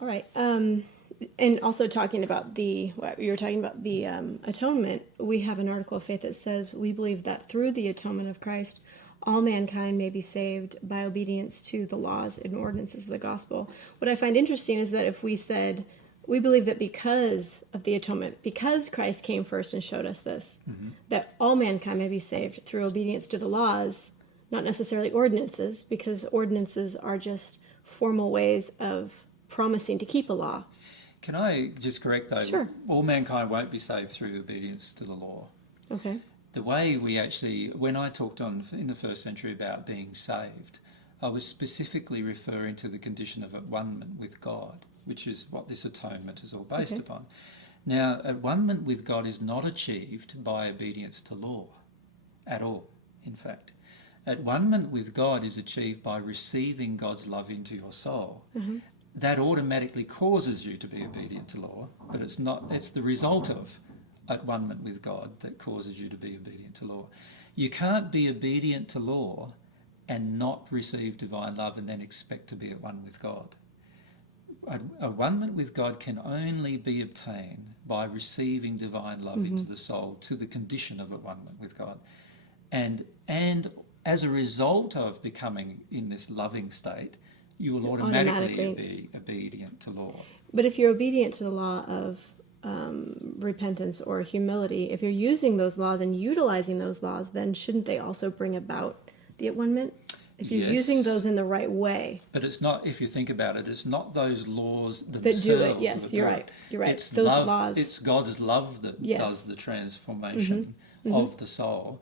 All right. And also talking about what you were talking about, the atonement, we have an article of faith that says we believe that through the atonement of Christ, all mankind may be saved by obedience to the laws and ordinances of the gospel. What I find interesting is that if we said, we believe that because of the atonement, because Christ came first and showed us this, that all mankind may be saved through obedience to the laws, not necessarily ordinances, because ordinances are just formal ways of promising to keep a law. Can I just correct though? Sure. All mankind won't be saved through obedience to the law. Okay. The way we actually, when I talked on in the first century about being saved, I was specifically referring to the condition of at-onement with God, which is what this atonement is all based upon. Now, at-onement with God is not achieved by obedience to law at all, in fact. At-onement with God is achieved by receiving God's love into your soul. That automatically causes you to be obedient to law, but it's the result of at-onement with God that causes you to be obedient to law. You can't be obedient to law and not receive divine love and then expect to be at one with God. At-onement with God can only be obtained by receiving divine love into the soul to the condition of at-onement with God. And as a result of becoming in this loving state, you will automatically be obedient to law. But if you're obedient to the law of repentance or humility, if you're using those laws and utilizing those laws, then shouldn't they also bring about the at-onement? If you're using those in the right way. But it's not, if you think about it, it's not those laws themselves that do it. Yes, you're right. You're right. It's those love, laws. It's God's love that does the transformation of the soul.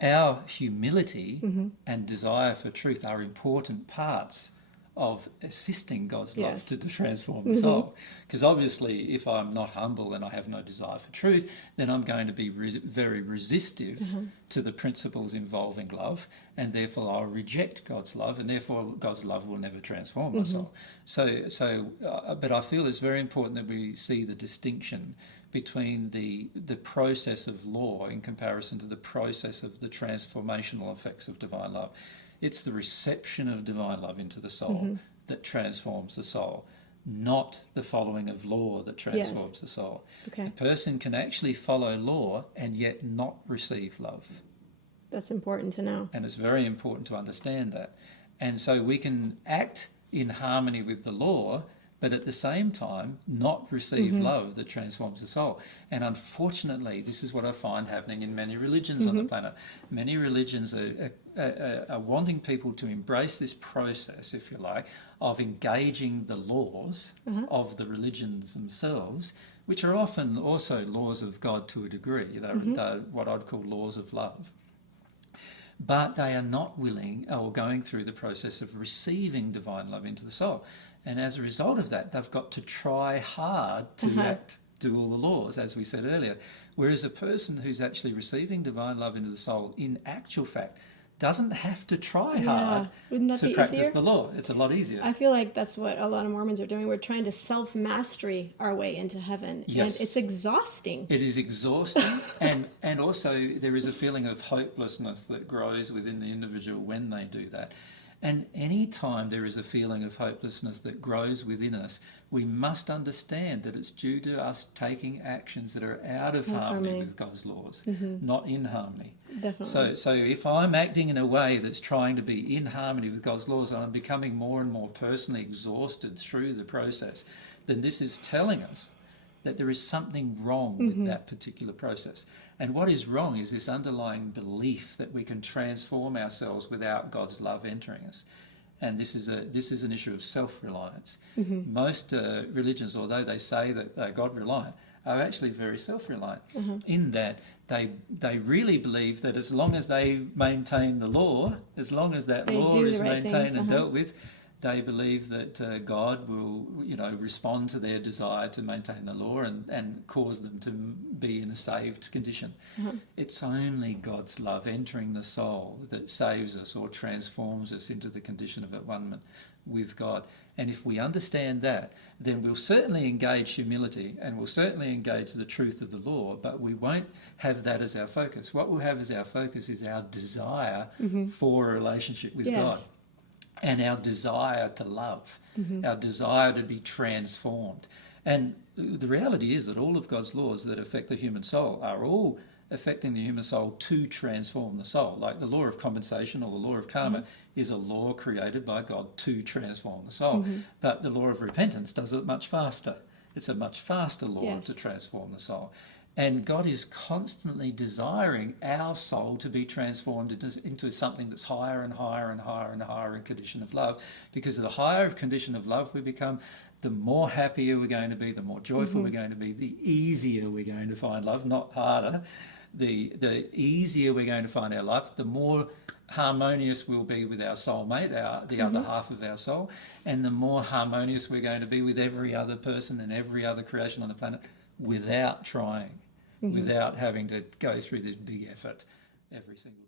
Our humility and desire for truth are important parts of assisting God's love to transform the soul. Because obviously, if I'm not humble and I have no desire for truth, then I'm going to be very resistive to the principles involving love, and therefore I'll reject God's love, and therefore God's love will never transform my soul. But I feel it's very important that we see the distinction between the process of law in comparison to the process of the transformational effects of divine love. It's the reception of divine love into the soul that transforms the soul, not the following of law that transforms the soul. A person can actually follow law and yet not receive love. That's important to know. And it's very important to understand that. And so we can act in harmony with the law, but at the same time not receive love that transforms the soul. And unfortunately, this is what I find happening in many religions on the planet. Many religions are wanting people to embrace this process, if you like, of engaging the laws of the religions themselves, which are often also laws of God to a degree. They're what I'd call laws of love. But they are not willing or going through the process of receiving divine love into the soul. And as a result of that, they've got to try hard to do all the laws, as we said earlier. Whereas a person who's actually receiving divine love into the soul, in actual fact, doesn't have to try hard to practice the law. It's a lot easier. I feel like that's what a lot of Mormons are doing. We're trying to self-mastery our way into heaven. Yes. And it's exhausting. It is exhausting. and also there is a feeling of hopelessness that grows within the individual when they do that. And any time there is a feeling of hopelessness that grows within us, we must understand that it's due to us taking actions that are out of harmony with God's laws, not in harmony. Definitely. So if I'm acting in a way that's trying to be in harmony with God's laws and I'm becoming more and more personally exhausted through the process, then this is telling us that there is something wrong with that particular process. And what is wrong is this underlying belief that we can transform ourselves without God's love entering us. And this is an issue of self-reliance. Most religions, although they say that they're God-reliant, are actually very self-reliant in that they really believe that as long as they maintain the law, as long as that law is maintained and dealt with, they believe that God will, respond to their desire to maintain the law and cause them to be in a saved condition. It's only God's love entering the soul that saves us or transforms us into the condition of at-onement with God. And if we understand that, then we'll certainly engage humility and we'll certainly engage the truth of the law, but we won't have that as our focus. What we'll have as our focus is our desire for a relationship with God. and our desire to love, our desire to be transformed. And the reality is that all of God's laws that affect the human soul are all affecting the human soul to transform the soul. Like the law of compensation or the law of karma is a law created by God to transform the soul. But the law of repentance does it much faster. It's a much faster law to transform the soul. And God is constantly desiring our soul to be transformed into something that's higher and higher and higher and higher in condition of love. Because the higher condition of love we become, the more happier we're going to be, the more joyful we're going to be, the easier we're going to find love, not harder. The easier we're going to find our life, the more harmonious we'll be with our soulmate, the other half of our soul, and the more harmonious we're going to be with every other person and every other creation on the planet without trying, without having to go through this big effort every single day.